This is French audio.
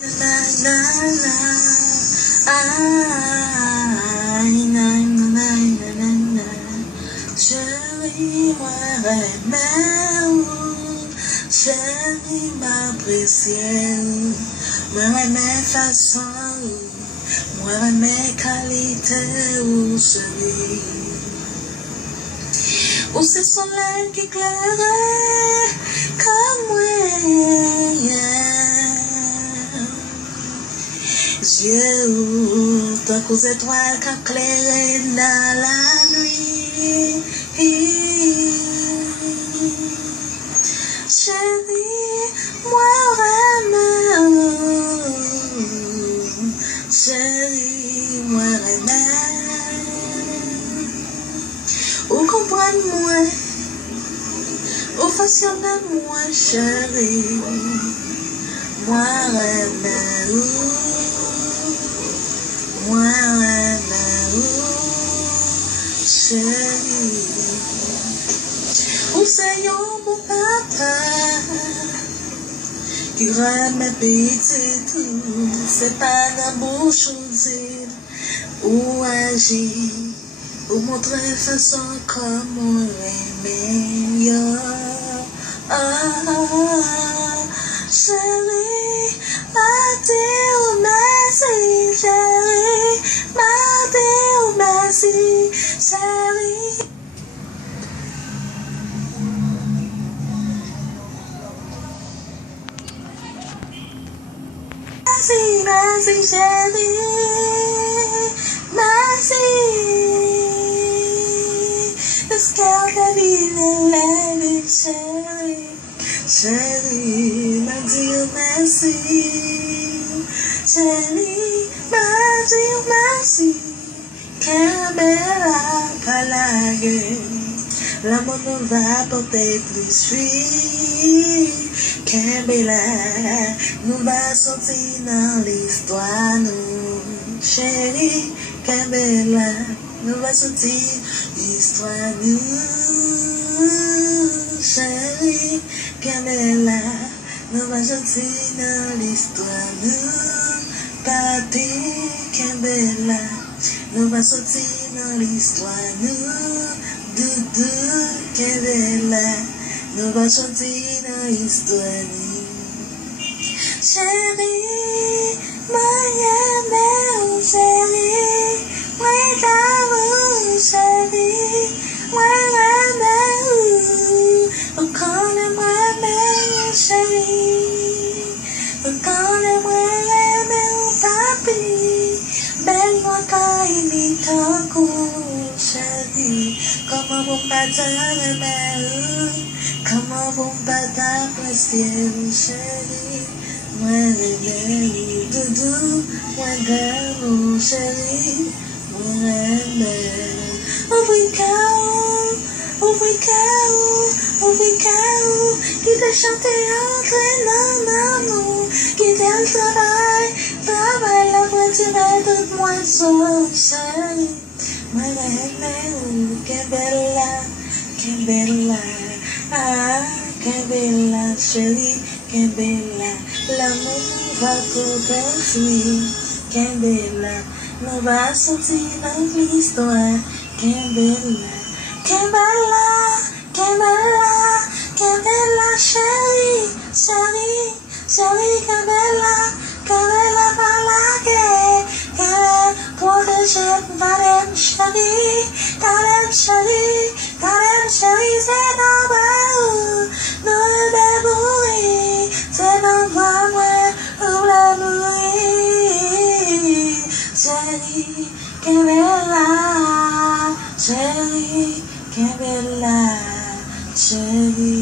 Na na na, ay na na na na na, chérie moi remets, chérie ma précieuse, moi remets façon, moi remets qualité chérie. Ou c'est soleil qui éclairait comme moi. Yeux, tant qu'aux étoiles qu'éclairent dans la nuit. Chérie, moi remets. Chérie, moi remets. Ou comprendre-moi, ou façonne-moi, chérie. Moi remets. Moi remets, chérie. Ou c'est mon papa qui remet petit tout. C'est pas la bouche ou agir, ou montrer façon comme on aimait. Chérie, Mathieu, merci, chérie, Mathieu, merci, chérie. Merci, merci, chérie, merci. Est-ce qu'elle t'a dit la vie, chérie? Chérie, Mathieu, merci. Chérie, Mathieu, merci. Caméra, pas la gueule. L'amour nous va porter plus fuir. Caméra, nous va sortir dans l'histoire, nous. Chérie, Caméra, nous va sortir l'histoire, nous. Chérie, Caméra, nous va sortir dans l'histoire, nous. Parti, Caméra, nous va sortir dans l'histoire, nous. Doudou, Caméra, nous va sortir dans l'histoire, nous. Chérie, moi chérie, moi t'amour, chérie, moi reconnais-moi, chérie, reconnais-moi, papi, belle moi quand il est en cours, chérie, comment vous battez, comment vous battez, chérie, moi remets, doudou, moi d'amour, chérie, moi remets. Ouvre-le, qui t'a chanté entre nous, qui t'a le travail, la voiture toute moi seule, chérie. Moi remets, que bella, ah, que bella, chérie, que bella, l'amour va tout enfuir, que bella, nous va sortir dans l'histoire, que bella, chérie, que bella, par la guerre, protéger, madame chérie, c'est normal, nous le mourir, c'est normal, nous le mourir, chérie, que bella, chérie, que bella, chérie.